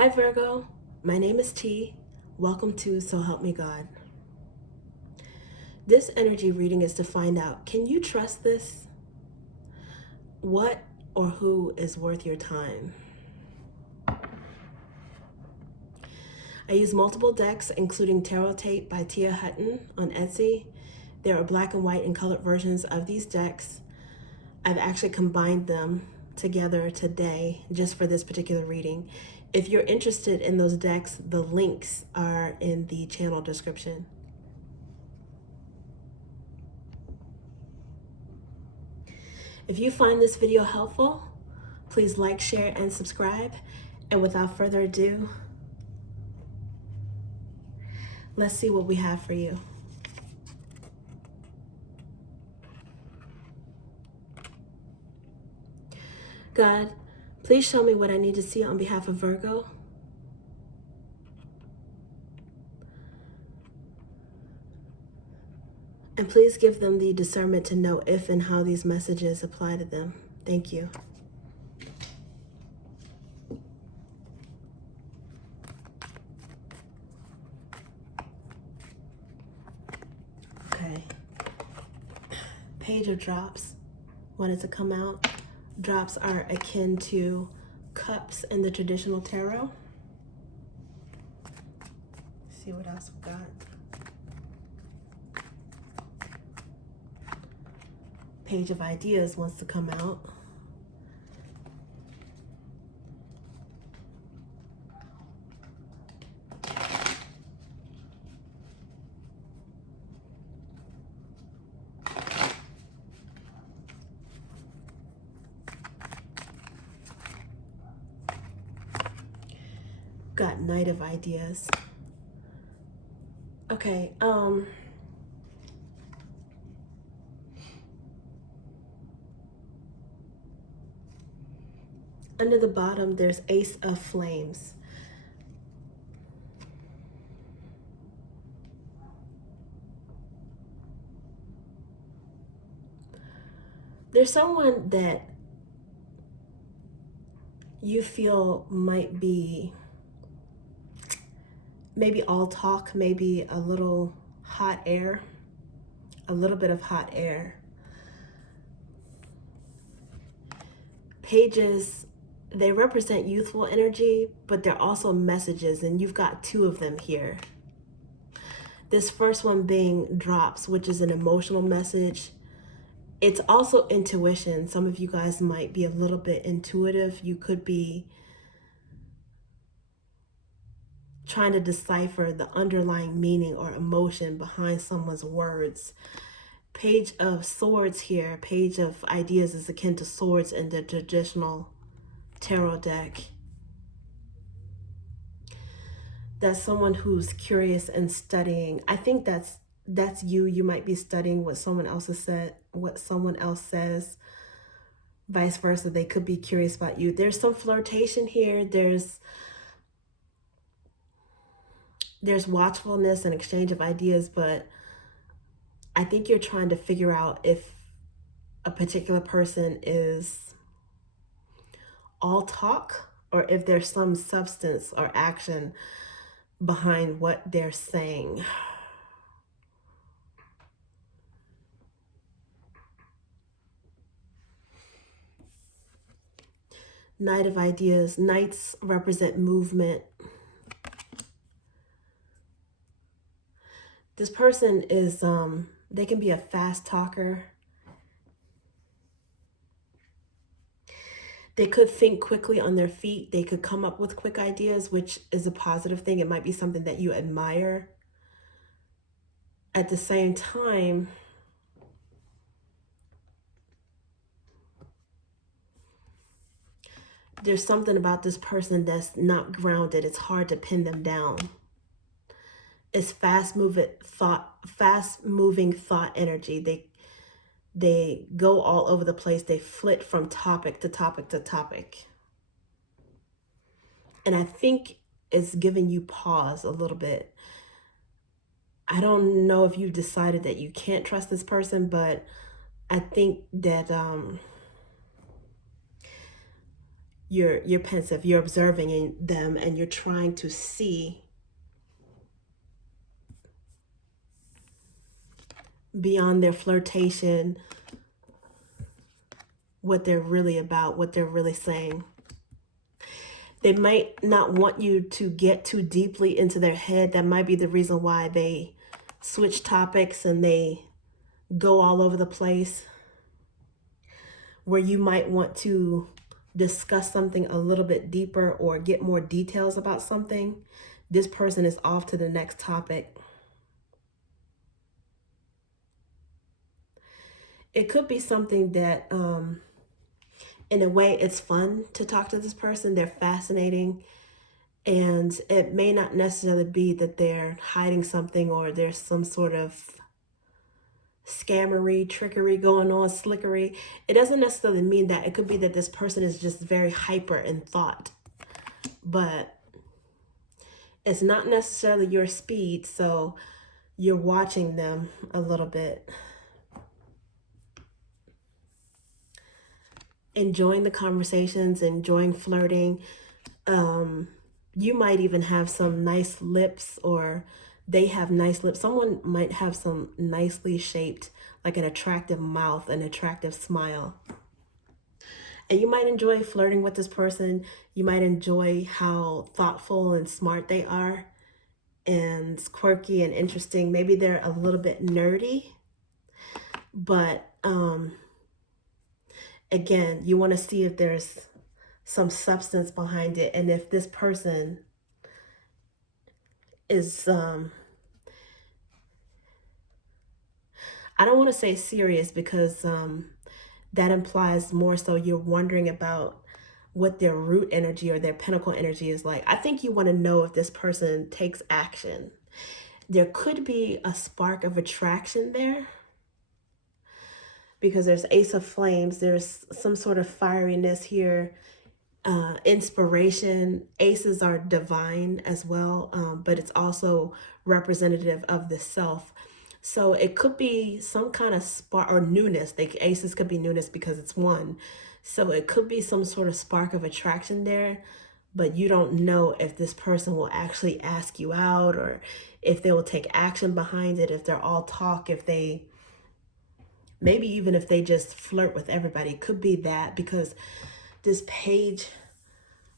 Hi Virgo, my name is T. Welcome to So Help Me God. This energy reading is to find out, can you trust this? What or who is worth your time? I use multiple decks, including Tarot Tape by Tia Hutton on Etsy. There are black and white and colored versions of these decks. I've actually combined them together today just for this particular reading. If you're interested in those decks, the links are in the channel description. If you find this video helpful, please like, share, and subscribe. And without further ado, let's see what we have for you. God, please show me what I need to see on behalf of Virgo. And please give them the discernment to know if and how these messages apply to them. Thank you. Okay. Page of Drops wanted to come out. Drops are akin to cups in the traditional tarot. Let's see what else we got. Page of Ideas wants to come out. Got Knight of Ideas. Okay, under the bottom, there's Ace of Flames. There's someone that you feel might be maybe all talk, maybe a little hot air, a little bit of hot air. Pages, they represent youthful energy, but they're also messages, and you've got two of them here. This first one being Drops, which is an emotional message. It's also intuition. Some of you guys might be a little bit intuitive. You could be trying to decipher the underlying meaning or emotion behind someone's words. Page of Swords here. Page of Ideas is akin to swords in the traditional tarot deck. That's someone who's curious and studying. I think that's you. You might be studying what someone else has said, what someone else says. Vice versa, they could be curious about you. There's some flirtation here. There's watchfulness and exchange of ideas, but I think you're trying to figure out if a particular person is all talk or if there's some substance or action behind what they're saying. Knight of Ideas. Knights represent movement. This person is, they can be a fast talker. They could think quickly on their feet. They could come up with quick ideas, which is a positive thing. It might be something that you admire. At the same time, there's something about this person that's not grounded. It's hard to pin them down. It's fast-moving thought energy. They go all over the place. They flit from topic to topic to topic. And I think it's giving you pause a little bit. I don't know if you've decided that you can't trust this person, but I think that you're pensive, you're observing them, and you're trying to see beyond their flirtation what they're really about, what they're really saying. They might not want you to get too deeply into their head. That might be the reason why they switch topics and they go all over the place, where you might want to discuss something a little bit deeper or get more details about something. This person is off to the next topic. It could be something that, in a way, it's fun to talk to this person. They're fascinating. And it may not necessarily be that they're hiding something or there's some sort of scammery, trickery going on, slickery. It doesn't necessarily mean that. It could be that this person is just very hyper in thought. But it's not necessarily your speed, so you're watching them a little bit. Enjoying the conversations, enjoying flirting. You might even have some nice lips, or they have nice lips. Someone might have some nicely shaped, like an attractive mouth, an attractive smile. And you might enjoy flirting with this person. You might enjoy how thoughtful and smart they are, and quirky and interesting. Maybe they're a little bit nerdy, but again, you want to see if there's some substance behind it, and if this person is I don't want to say serious, because that implies more so you're wondering about what their root energy or their pinnacle energy is like. I think you want to know if this person takes action. There could be a spark of attraction there, because there's Ace of Flames. There's some sort of fieriness here, inspiration. Aces are divine as well, but it's also representative of the self. So it could be some kind of spark or newness. Aces could be newness because it's one. So it could be some sort of spark of attraction there, but you don't know if this person will actually ask you out, or if they will take action behind it, if they're all talk, if they, maybe even if they just flirt with everybody. It could be that, because this Page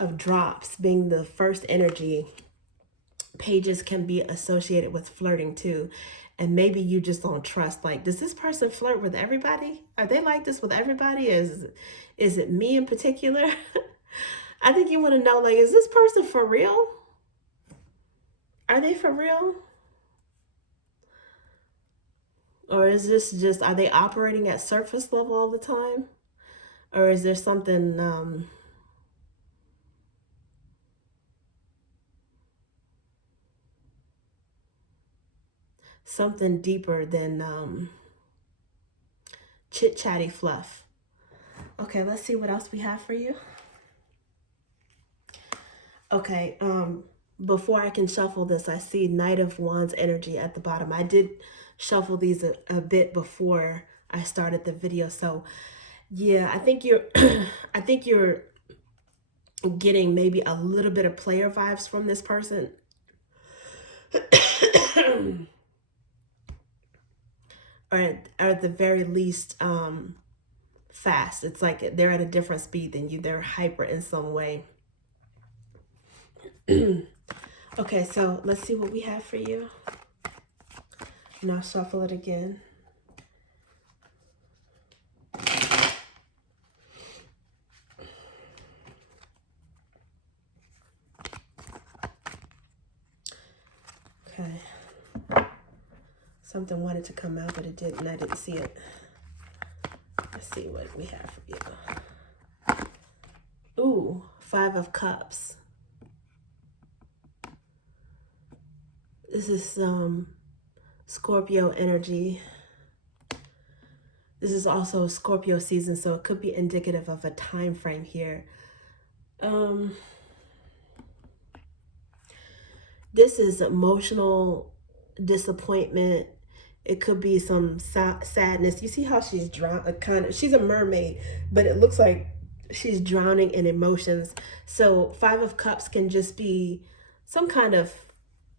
of Drops being the first energy, pages can be associated with flirting too. And maybe you just don't trust, like, does this person flirt with everybody? Are they like this with everybody? Is it me in particular? I think you want to know, like, is this person for real? Are they for real? Or is this just, are they operating at surface level all the time? Or is there something something deeper than chit-chatty fluff? Okay, let's see what else we have for you. Okay, before I can shuffle this, I see Knight of Wands energy at the bottom. I did shuffle these a bit before I started the video, so yeah, I think you're I think you're getting maybe a little bit of player vibes from this person. Or at the very least, fast. It's like they're at a different speed than you. They're hyper in some way. Okay, so let's see what we have for you. And I'll shuffle it again. Okay. Something wanted to come out, but it didn't. I didn't see it. Let's see what we have for you. Ooh, 5 of Cups. This is Scorpio energy. This is also Scorpio season, so it could be indicative of a time frame here. This is emotional disappointment. It could be some sadness. You see how she's drawn, she's a mermaid, but it looks like she's drowning in emotions. So Five of Cups can just be some kind of,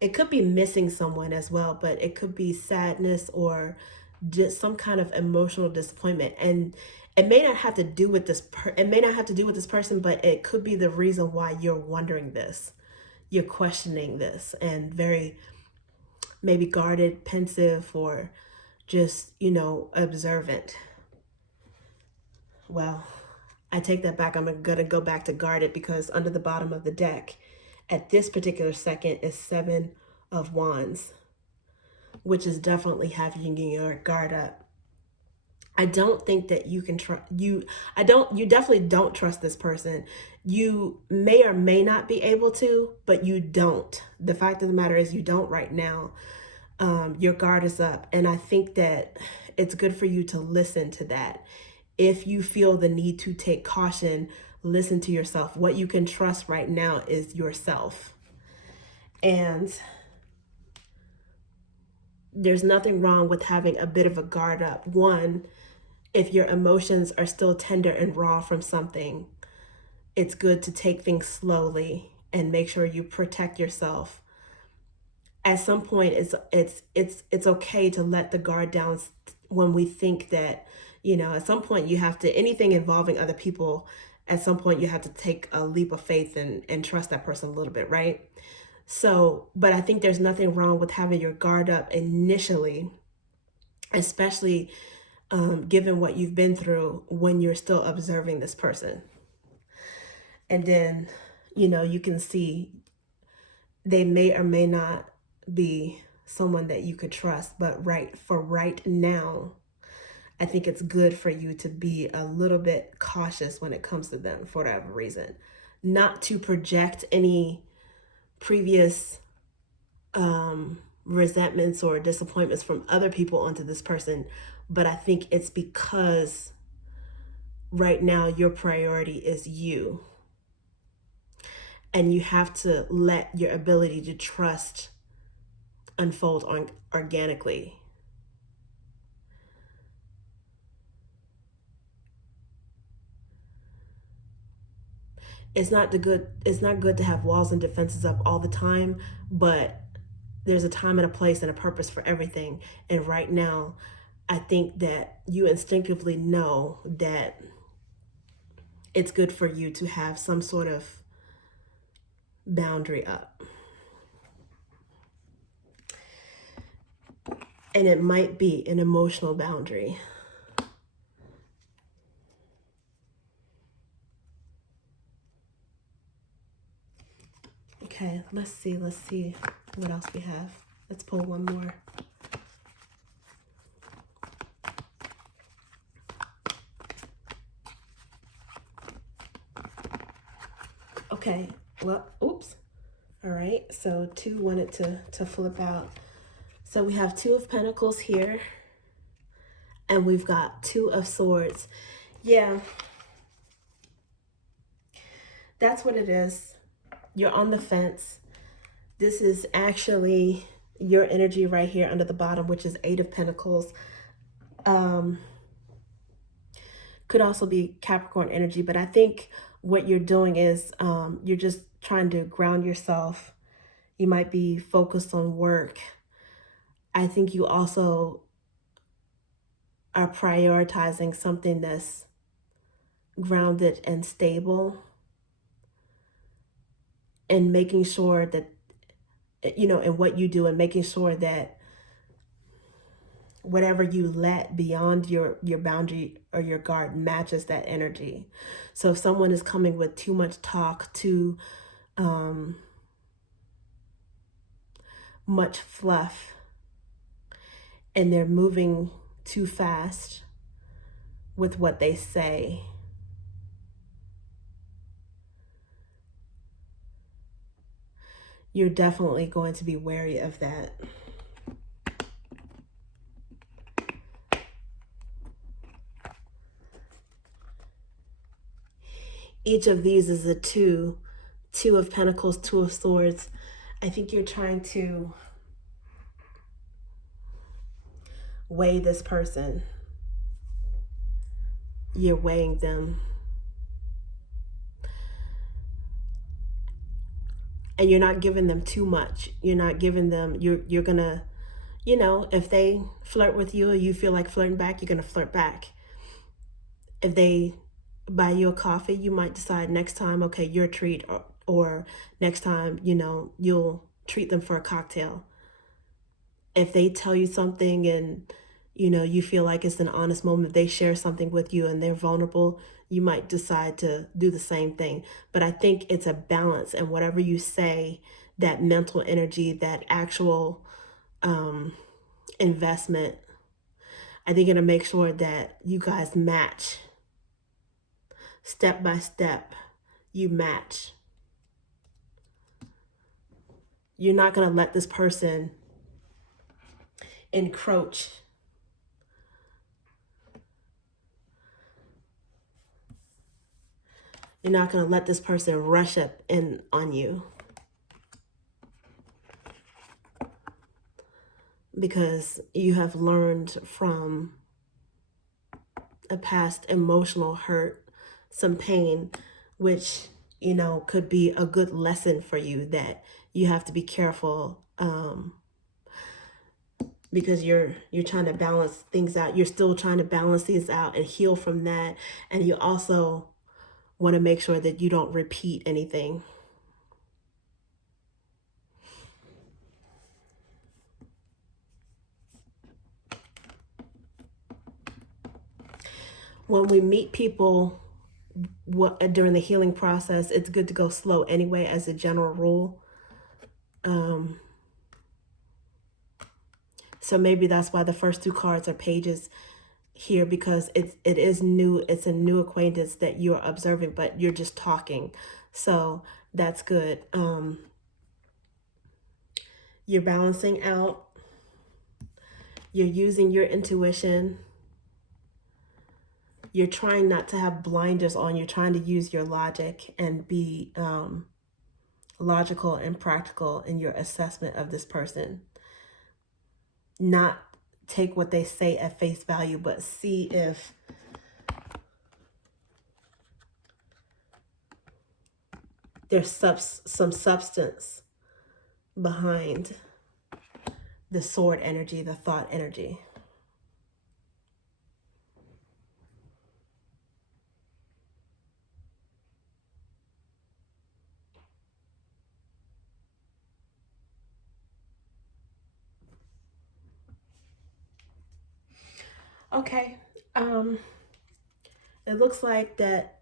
it could be missing someone as well, but it could be sadness or just some kind of emotional disappointment. And it may not have to do with it may not have to do with this person, but it could be the reason why you're wondering this. You're questioning this and very maybe guarded, pensive, or just, observant. Well, I take that back. I'm going to go back to guarded because under the bottom of the deck at this particular second is Seven of Wands, which is definitely having your guard up. I don't think that you can trust you. You definitely don't trust this person. You may or may not be able to, but you don't. The fact of the matter is you don't right now. Your guard is up. And I think that it's good for you to listen to that. If you feel the need to take caution, listen to yourself. What you can trust right now is yourself. And there's nothing wrong with having a bit of a guard up. One, if your emotions are still tender and raw from something, it's good to take things slowly and make sure you protect yourself. At some point, it's okay to let the guard down when we think that, at some point you have to, anything involving other people, at some point you have to take a leap of faith and trust that person a little bit, right? So, but I think there's nothing wrong with having your guard up initially, especially given what you've been through when you're still observing this person. And then, you can see they may or may not be someone that you could trust, but right now, I think it's good for you to be a little bit cautious when it comes to them for whatever reason. Not to project any previous resentments or disappointments from other people onto this person, but I think it's because right now your priority is you. And you have to let your ability to trust unfold organically. It's not good to have walls and defenses up all the time, but there's a time and a place and a purpose for everything. And right now, I think that you instinctively know that it's good for you to have some sort of boundary up. And it might be an emotional boundary. Okay, let's see what else we have. Let's pull one more. Okay, well, oops. All right, so two wanted to flip out. So we have Two of Pentacles here, and we've got Two of Swords. Yeah, that's what it is. You're on the fence. This is actually your energy right here under the bottom, which is Eight of Pentacles. Could also be Capricorn energy, but I think what you're doing is you're just trying to ground yourself. You might be focused on work. I think you also are prioritizing something that's grounded and stable, and making sure that, in what you do, and making sure that whatever you let beyond your boundary or your guard matches that energy. So if someone is coming with too much talk, too much fluff, and they're moving too fast with what they say, you're definitely going to be wary of that. Each of these is a two of Pentacles, Two of Swords. I think you're trying to weigh this person. You're weighing them. and you're not giving them too much. You're not giving them, you're gonna, if they flirt with you or you feel like flirting back, you're gonna flirt back. If they buy you a coffee, you might decide next time, okay, your treat, or next time, you'll treat them for a cocktail. If they tell you something and you feel like it's an honest moment, they share something with you and they're vulnerable, you might decide to do the same thing. But I think it's a balance, and whatever you say, that mental energy, that actual investment, I think it'll make sure that you guys match step by step. You match. You're not going to let this person encroach. You're not going to let this person rush up in on you, because you have learned from a past emotional hurt, some pain, which could be a good lesson for you, that you have to be careful, because you're trying to balance things out. You're still trying to balance these out and heal from that, and you also want to make sure that you don't repeat anything. When we meet people during the healing process, it's good to go slow anyway, as a general rule. So maybe that's why the first two cards are pages here, because it is new. It's a new acquaintance that you're observing, but you're just talking. So that's good. You're balancing out. You're using your intuition. You're trying not to have blinders on. You're trying to use your logic and be logical and practical in your assessment of this person. Not take what they say at face value, but see if there's some substance behind the sword energy, the thought energy. Okay. It looks like that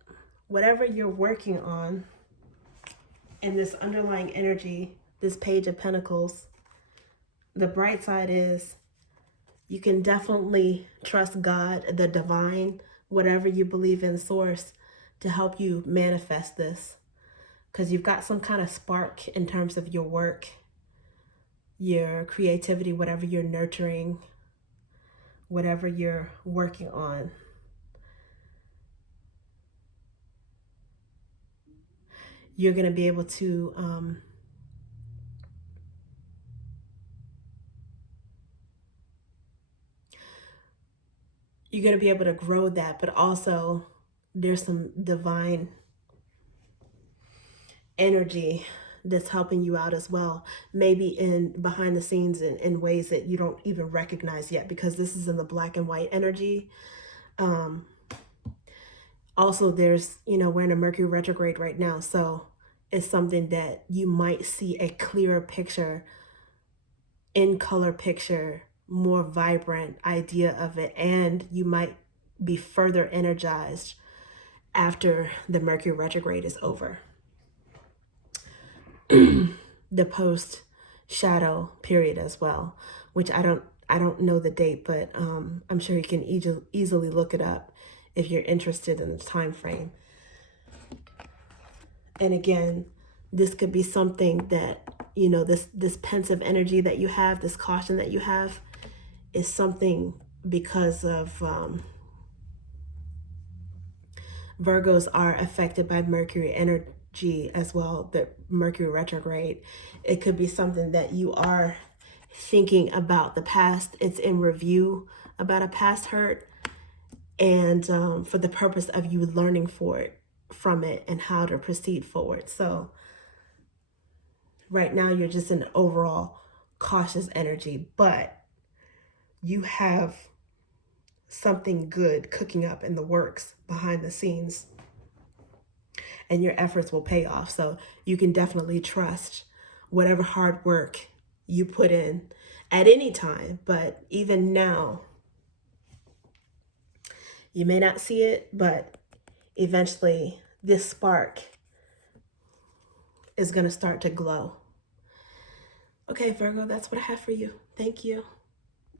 whatever you're working on in this underlying energy, this Page of Pentacles, the bright side is you can definitely trust God, the divine, whatever you believe in, source, to help you manifest this. Because you've got some kind of spark in terms of your work, your creativity, whatever you're nurturing, whatever you're working on. You're going to be able to you're going to be able to grow that, but also there's some divine energy that's helping you out as well, maybe in behind the scenes in ways that you don't even recognize yet, because this is in the black and white energy. Also, there's, we're in a Mercury retrograde right now, so it's something that you might see a clearer picture, in color picture, more vibrant idea of it, and you might be further energized after the Mercury retrograde is over. The post shadow period as well, which I don't know the date, but I'm sure you can easily look it up if you're interested in the time frame. And again, this could be something that, this pensive energy that you have, this caution that you have, is something because of Virgos are affected by Mercury energy as well, the Mercury retrograde. It could be something that you are thinking about the past. It's in review about a past hurt, and for the purpose of you learning from it and how to proceed forward. So Right now, you're just in overall cautious energy, but you have something good cooking up in the works behind the scenes, and your efforts will pay off. So you can definitely trust whatever hard work you put in at any time, but even now, you may not see it, but eventually this spark is going to start to glow. Okay, Virgo, that's what I have for you. Thank you.